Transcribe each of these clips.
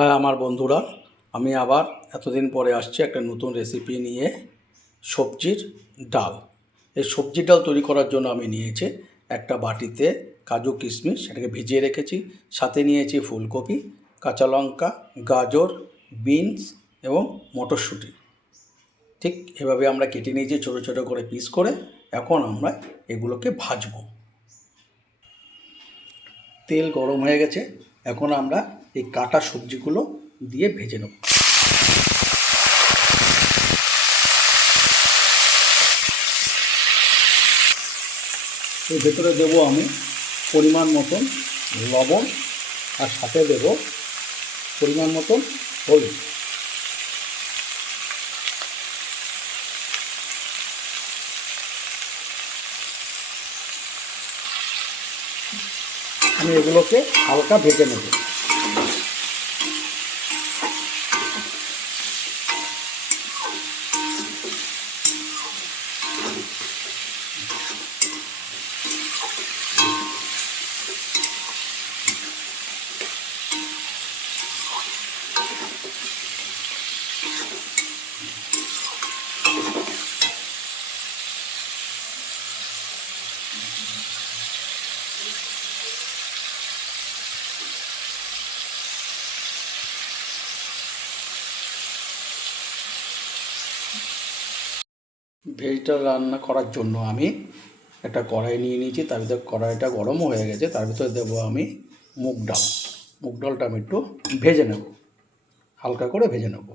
হ্যাঁ আমার বন্ধুরা, আমি আবার এতদিন পরে আসছি একটা নতুন রেসিপি নিয়ে। সবজির ডাল। এই সবজির ডাল তৈরি করার জন্য আমি নিয়েছি একটা বাটিতে কাজু কিশমিশ, সেটাকে ভিজিয়ে রেখেছি। সাথে নিয়েছি ফুলকপি, কাঁচা লঙ্কা, গাজর, বিনস এবং মটরশুঁটি। ঠিক এভাবে আমরা কেটে নিয়েছি ছোটো ছোটো করে পিস করে। এখন আমরা এগুলোকে ভাজবো। তেল গরম হয়ে গেছে, এখন আমরা এই কাটা সবজিগুলো দিয়ে ভেজে নেব। এর ভেতরে দেবো আমি পরিমাণ মতন লবণ, আর সাথে দেব পরিমাণ মতন হলুদ। আমি এগুলোকে হালকা ভেজে নেব। ভেজটা রান্না করার জন্য আমি একটা কড়াই নিয়ে নিয়েছি। তার ভিতরে কড়াইটা গরমও হয়ে গেছে। তার ভিতরে দেবো আমি মুগ ডাল। মুগ ডালটা আমি একটু ভেজে নেব, হালকা করে ভেজে নেব।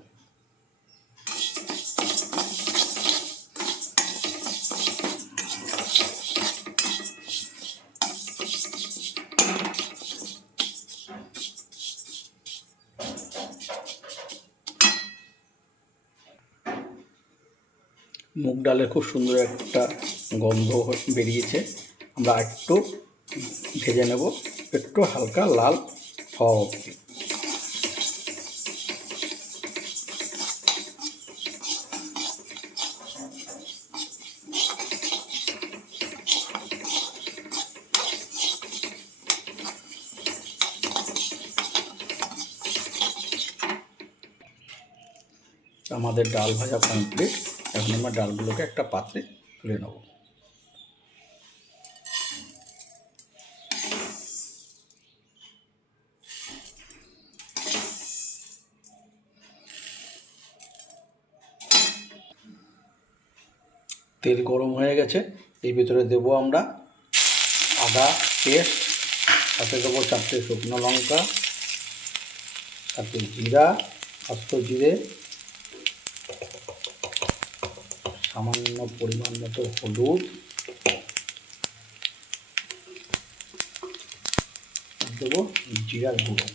মুগ ডালের খুব সুন্দর একটা গন্ধ বেরিয়েছে। আমরা একটু ভেজে নেব, একটু হালকা লাল হওয়া অবধি। আমাদের ডাল ভাজা কমপ্লিট। এখন আমরা ডালগুলোকে একটা পাত্রে তুলে নেব। তেল গরম হয়ে গেছে, এর ভিতরে দেবো আমরা আদা পেস্ট, সাথে দেবো 4টে শুকনো লঙ্কা, সাথে জিরা, আস্ত জিরে, সামান্য পরিমাণ মতো হলুদ, দেবো জিরার গুঁড়ো।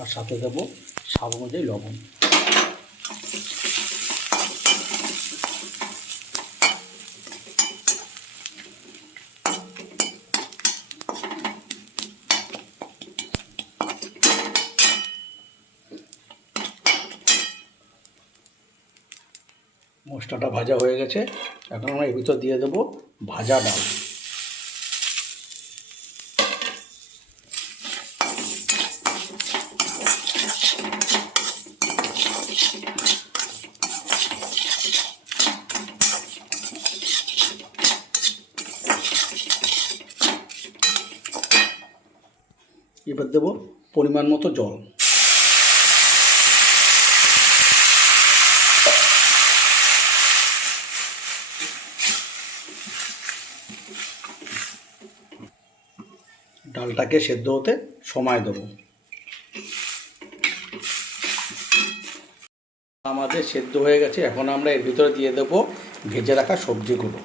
আর সাথে দেবো স্বাদ অনুযায়ী লবণ। মশলাটা ভাজা হয়ে গেছে, এখন আমরা এর ভিতর দিয়ে দেবো ভাজা ডাল। এবার দেবো পরিমাণ মতো জল। ডালটাকে সেদ্ধ হতে সময় দেবো। আমাদের সেদ্ধ হয়ে গেছে, এখন আমরা এর ভিতরে দিয়ে দেবো ভেজে রাখা সবজিগুলো।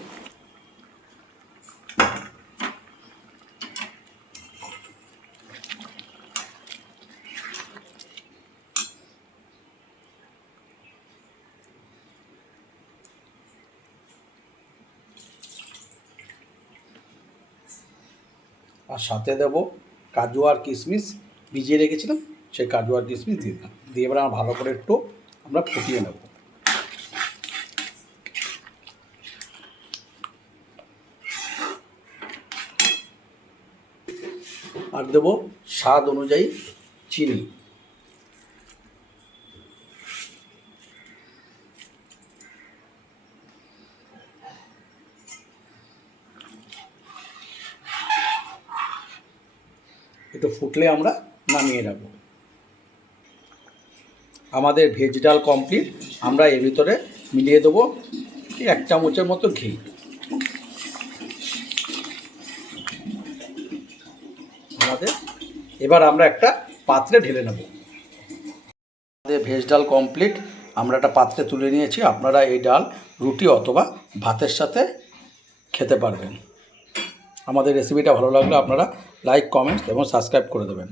আর সাথে দেবো কাজু আর কিশমিশ ভিজিয়ে রেখেছিলাম, সেই কাজু আর কিশমিশ দিয়ে দিলাম। দিয়ে এবার আমরা ভালো করে একটু আমরা ফুটিয়ে নেব। আর দেবো স্বাদ অনুযায়ী চিনি। একটু ফুটলে আমরা নামিয়ে নেব। আমাদের ভেজ ডাল কমপ্লিট। আমরা এর ভিতরে মিলিয়ে দেবো 1 চামচের মতো ঘি। এবার আমরা একটা পাত্রে ঢেলে নেব। আমাদের ভেজ ডাল কমপ্লিট। আমরা একটা পাত্রে তুলে নিয়েছি। আপনারা এই ডাল রুটি অথবা ভাতের সাথে খেতে পারবেন। আমাদের রেসিপিটা ভালো লাগলে আপনারা লাইক, কমেন্ট এবং সাবস্ক্রাইব করে দেবেন।